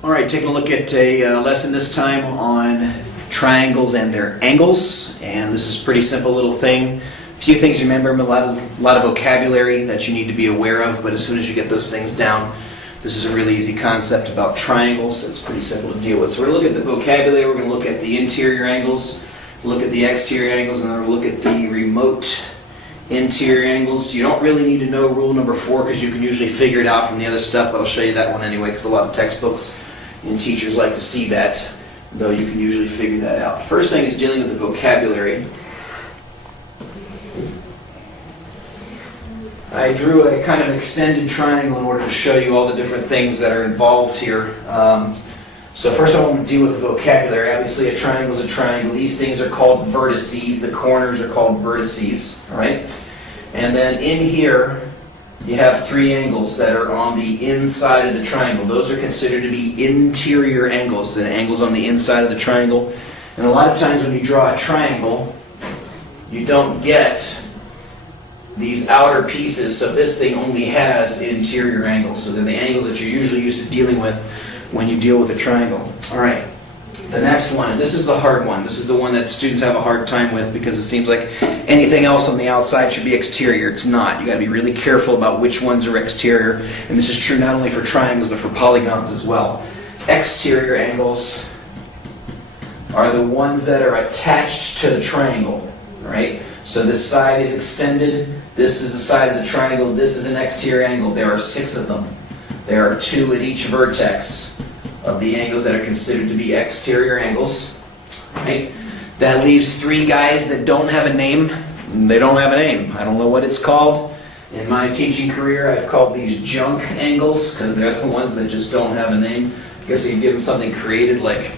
All right, taking a look at a lesson this time on triangles and their angles. And this is a pretty simple little thing. A few things to remember, a lot of vocabulary that you need to be aware of, but as soon as you get those things down, this is a really easy concept about triangles. It's pretty simple to deal with. So we're going to look at the vocabulary, we're going to look at the interior angles, look at the exterior angles, and then we'll look at the remote interior angles. You don't really need to know rule number 4 because you can usually figure it out from the other stuff, but I'll show you that one anyway because a lot of textbooks and teachers like to see that, though you can usually figure that out. First thing is dealing with the vocabulary. I drew a kind of extended triangle in order to show you all the different things that are involved here. So first I want to deal with the vocabulary. Obviously a triangle is a triangle. These things are called vertices. The corners are called vertices. All right? And then in here you have 3 angles that are on the inside of the triangle. Those are considered to be interior angles, the angles on the inside of the triangle. And a lot of times when you draw a triangle, you don't get these outer pieces, so this thing only has interior angles. So they're the angles that you're usually used to dealing with when you deal with a triangle. All right, the next one, and this is the hard one. This is the one that students have a hard time with because it seems like anything else on the outside should be exterior. It's not. You got to be really careful about which ones are exterior, and this is true not only for triangles but for polygons as well. Exterior angles are the ones that are attached to the triangle. All right? So this side is extended. This is the side of the triangle. This is an exterior angle. There are 6 of them. There are 2 at each vertex of the angles that are considered to be exterior angles. Right? That leaves 3 guys that don't have a name. They don't have a name. I don't know what it's called. In my teaching career, I've called these junk angles because they're the ones that just don't have a name. I guess you give them something created like,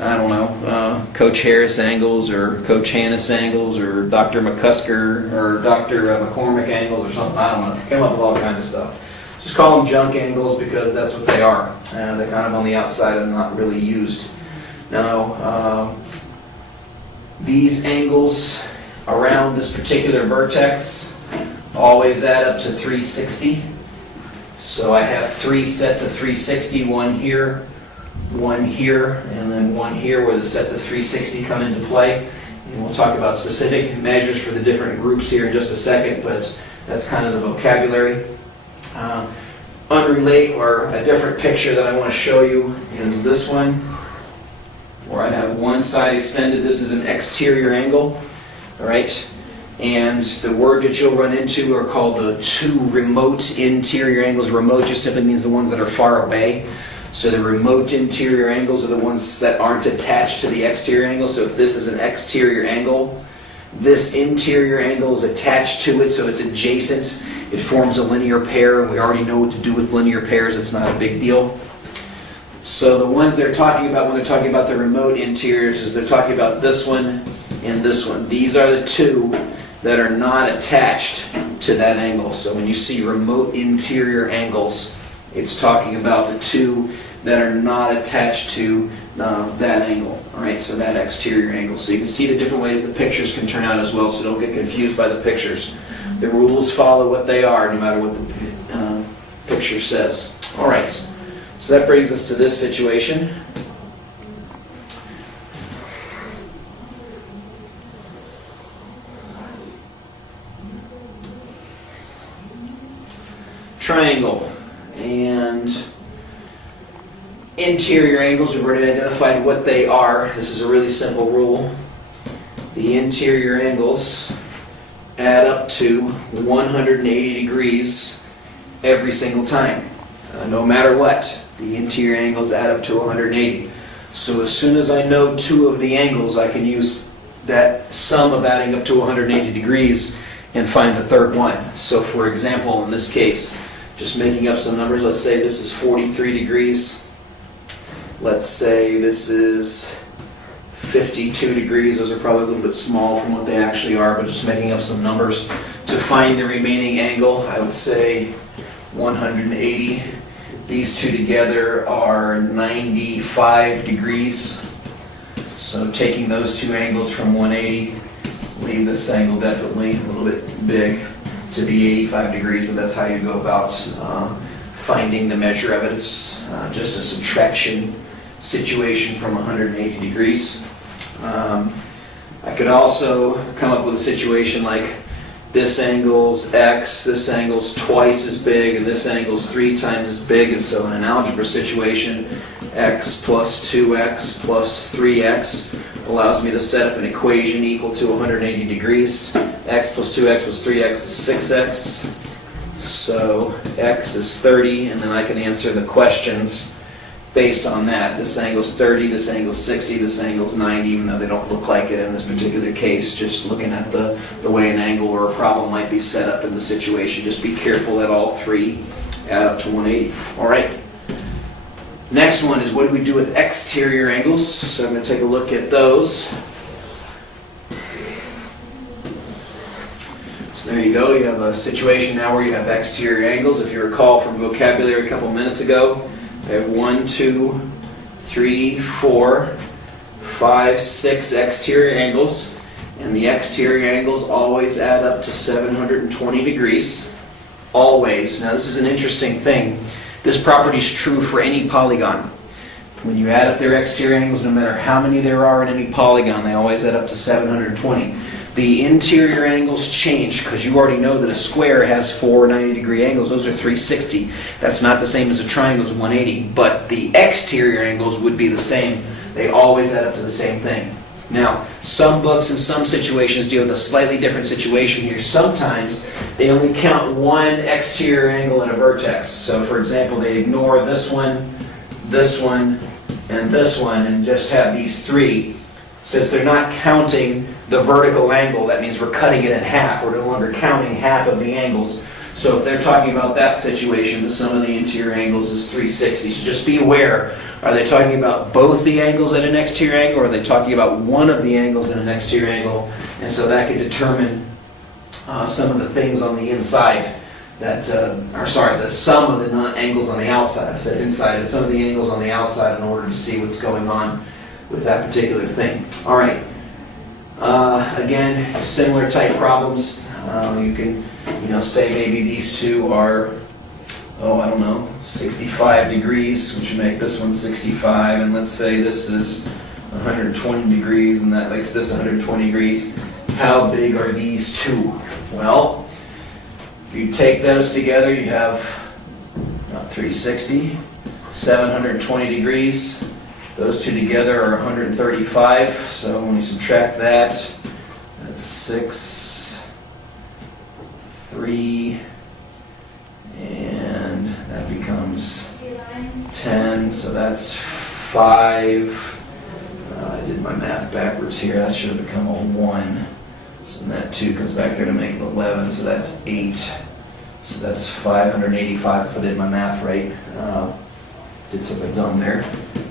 I don't know, Coach Harris angles or Coach Hannis angles or Dr. McCusker or Dr. McCormick angles or something. I don't know. They come up with all kinds of stuff. Just call them junk angles because that's what they are. They're kind of on the outside and not really used. Now, these angles around this particular vertex always add up to 360. So I have 3 sets of 360, one here, and then one here where the sets of 360 come into play. And we'll talk about specific measures for the different groups here in just a second, but that's kind of the vocabulary. Unrelate, or a different picture that I want to show you is this one, where I have one side extended. This is an exterior angle, all right? And the word that you'll run into are called the 2 remote interior angles. Remote just simply means the ones that are far away. So the remote interior angles are the ones that aren't attached to the exterior angle. So if this is an exterior angle, this interior angle is attached to it, so it's adjacent. It forms a linear pair, and we already know what to do with linear pairs. It's not a big deal. So the ones they're talking about when they're talking about the remote interiors is they're talking about this one and this one. These are the 2 that are not attached to that angle. So when you see remote interior angles, it's talking about the 2 that are not attached to that angle. All right, so that exterior angle. So you can see the different ways the pictures can turn out as well, so don't get confused by the pictures. The rules follow what they are, no matter what the picture says. All right, so that brings us to this situation. Triangle and interior angles, we've already identified what they are. This is a really simple rule. The interior angles add up to 180 degrees every single time. No matter what, the interior angles add up to 180. So as soon as I know 2 of the angles, I can use that sum of adding up to 180 degrees and find the 3rd one. So for example, in this case, just making up some numbers, let's say this is 43 degrees. Let's say this is 52 degrees. Those are probably a little bit small from what they actually are, but just making up some numbers. To find the remaining angle, I would say 180. These 2 together are 95 degrees. So taking those 2 angles from 180, leave this angle definitely a little bit big to be 85 degrees, but that's how you go about finding the measure of it. It's just a subtraction situation from 180 degrees. I could also come up with a situation like this angle's x, this angle's twice as big, and this angle's 3 times as big. And so in an algebra situation, x plus 2x plus 3x allows me to set up an equation equal to 180 degrees. X plus 2x plus 3x is 6x. So x is 30, and then I can answer the questions based on that. This angle's 30, this angle's 60, this angle's 90, even though they don't look like it in this particular case, just looking at the way an angle or a problem might be set up in the situation. Just be careful that all 3 add up to 180. All right. Next one is, what do we do with exterior angles? So I'm going to take a look at those. So there you go. You have a situation now where you have exterior angles. If you recall from vocabulary a couple minutes ago, I have 1, 2, 3, 4, 5, 6 exterior angles, and the exterior angles always add up to 720 degrees. Always. Now this is an interesting thing. This property is true for any polygon. When you add up their exterior angles, no matter how many there are in any polygon, they always add up to 720. The interior angles change because you already know that a square has 4 90-degree angles. Those are 360. That's not the same as a triangle's 180. But the exterior angles would be the same. They always add up to the same thing. Now, some books and some situations deal with a slightly different situation here. Sometimes they only count one exterior angle in a vertex. So, for example, they ignore this one, and this one, and just have these 3. Since they're not counting the vertical angle, that means we're cutting it in half. We're no longer counting half of the angles. So if they're talking about that situation, the sum of the interior angles is 360. So just be aware, are they talking about both the angles at an exterior angle, or are they talking about one of the angles at an exterior angle? And so that can determine some of the things on the inside that, the sum of the angles on the outside. I said inside, but some of the angles on the outside in order to see what's going on with that particular thing. All right. Again, similar type problems. You can, say maybe these two are, 65 degrees, which would make this one 65, and let's say this is 120 degrees, and that makes this 120 degrees. How big are these two? Well, if you take those together, you have 360, 720 degrees. Those two together are 135, so when we subtract that, that's 6, 3, and that becomes 10, so that's 5. I did my math backwards here. That should have become a 1. So that 2 comes back there to make it 11, so that's 8. So that's 585 if I did my math right. Did something dumb there.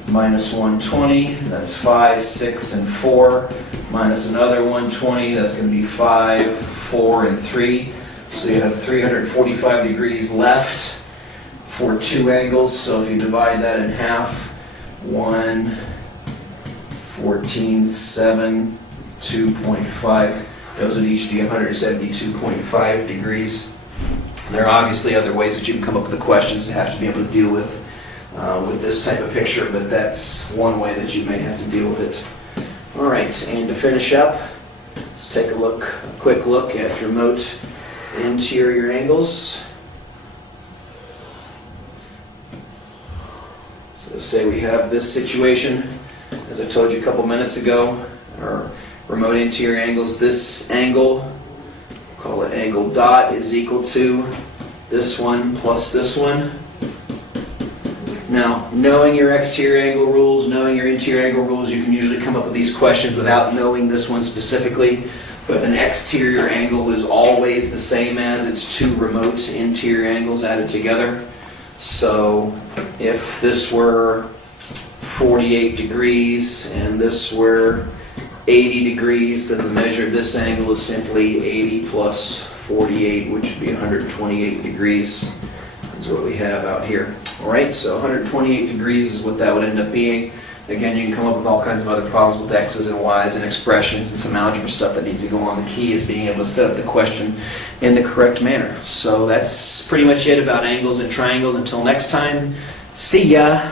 Minus 120, that's 5, 6, and 4. Minus another 120, that's going to be 5, 4, and 3. So you have 345 degrees left for 2 angles. So if you divide that in half, 1, 14, 7, 2.5. Those would each be 172.5 degrees. There are obviously other ways that you can come up with the questions to have to be able to deal with this type of picture, but that's one way that you may have to deal with it. All right, and to finish up, let's take a quick look at remote interior angles. So say we have this situation, as I told you a couple minutes ago, our remote interior angles. This angle, call it angle dot, is equal to this one plus this one. Now, knowing your exterior angle rules, knowing your interior angle rules, you can usually come up with these questions without knowing this one specifically. But an exterior angle is always the same as its 2 remote interior angles added together. So if this were 48 degrees and this were 80 degrees, then the measure of this angle is simply 80 plus 48, which would be 128 degrees. Is what we have out here. All right, so 128 degrees is what that would end up being. Again, you can come up with all kinds of other problems with x's and y's and expressions and some algebra stuff that needs to go on. The key is being able to set up the question in the correct manner. So that's pretty much it about angles and triangles. Until next time, see ya!